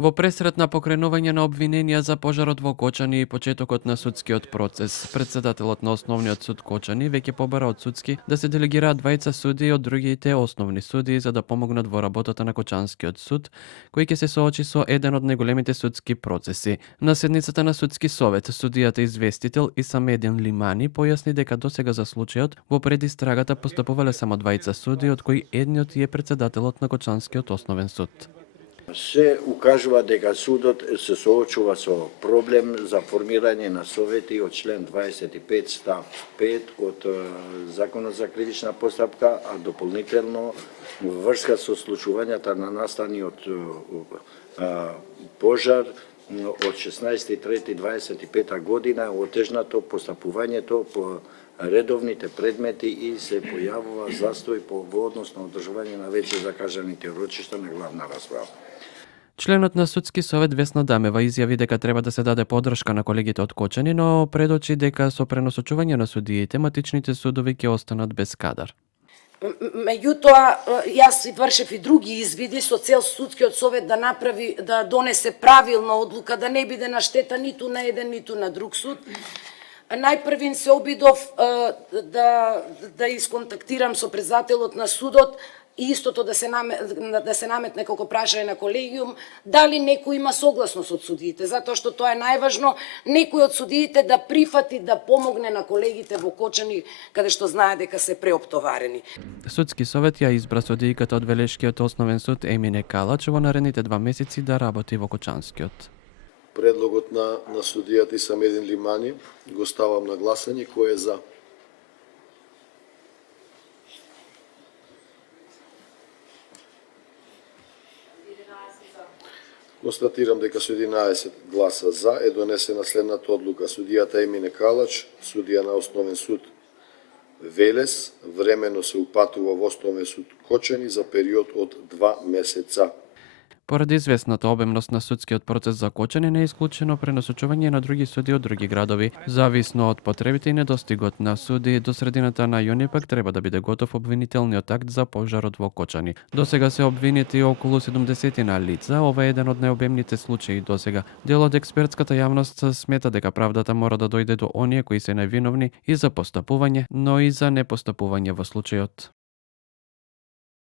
Во пресрет на покренување на обвиненија за пожарот во Кочани и почетокот на судскиот процес, председателот на Основниот суд Кочани веќе побара од судски да се делегираат двајца судии од другите основни судии за да помогнат во работата на Кочанскиот суд, кој ќе се соочи со еден од најголемите судски процеси. На седницата на судски совет, судијата известител Исамедин Лимани појасни дека досега за случајот во предистрагата постапувале само двајца судии, од кои едниот е председателот на Кочанскиот основен суд. Се укажува дека судот се соочува со проблем за формирање на совети од член 25 став 5 од Законот за кривична постапка, а дополнително во врска со случувањата на настаниот пожар од 16.3.25 година отежнато постапувањето по редовните предмети и се појавува застој во однос на одржување на веќе закажаните рочишта на главна расправа. Членот на судски совет Весна Дамева изјави дека треба да се даде поддршка на колегите од Кочани, но предочи дека со пренасочување на судиите матичните судови ќе останат без кадар. Меѓутоа, јас вршев и други извиди со цел судскиот совет да донесе правилна одлука, да не биде на штета ниту на еден, ниту на друг суд. Најпрвин се обидов да исконтактирам со председателот на судот и истото да се наметне како прашање на колегиум, дали некој има согласност од судиите, затоа што тоа е најважно, некој од судиите да прифати да помогне на колегите во Кочани, каде што знае дека се преоптоварени. Судски совет ја избра судијката од Велешкиот основен суд Емине Калач во наредните 2 месеци да работи во Кочанскиот. Предлогот на судијата Исамедин Лимани го ставам на гласање. Кој е за? Констатирам дека со 11 гласа за е донесена следната одлука. Судијата Емине Калач, судија на Основен суд Велес, временно се упатува во Основен суд Кочани за период од 2 месеца. Поради известната обемност на судскиот процес за Кочани не е исклучено пренасочување на други суди од други градови. Зависно од потребите и недостигот на суди, до средината на јуни пак треба да биде готов обвинителниот акт за пожарот во Кочани. Досега се обвинети околу 70 на лица, ова е еден од најобемните случаи досега. Дел од експертската јавност смета дека правдата мора да дојде до оние кои се највиновни и за постапување, но и за непостапување во случајот.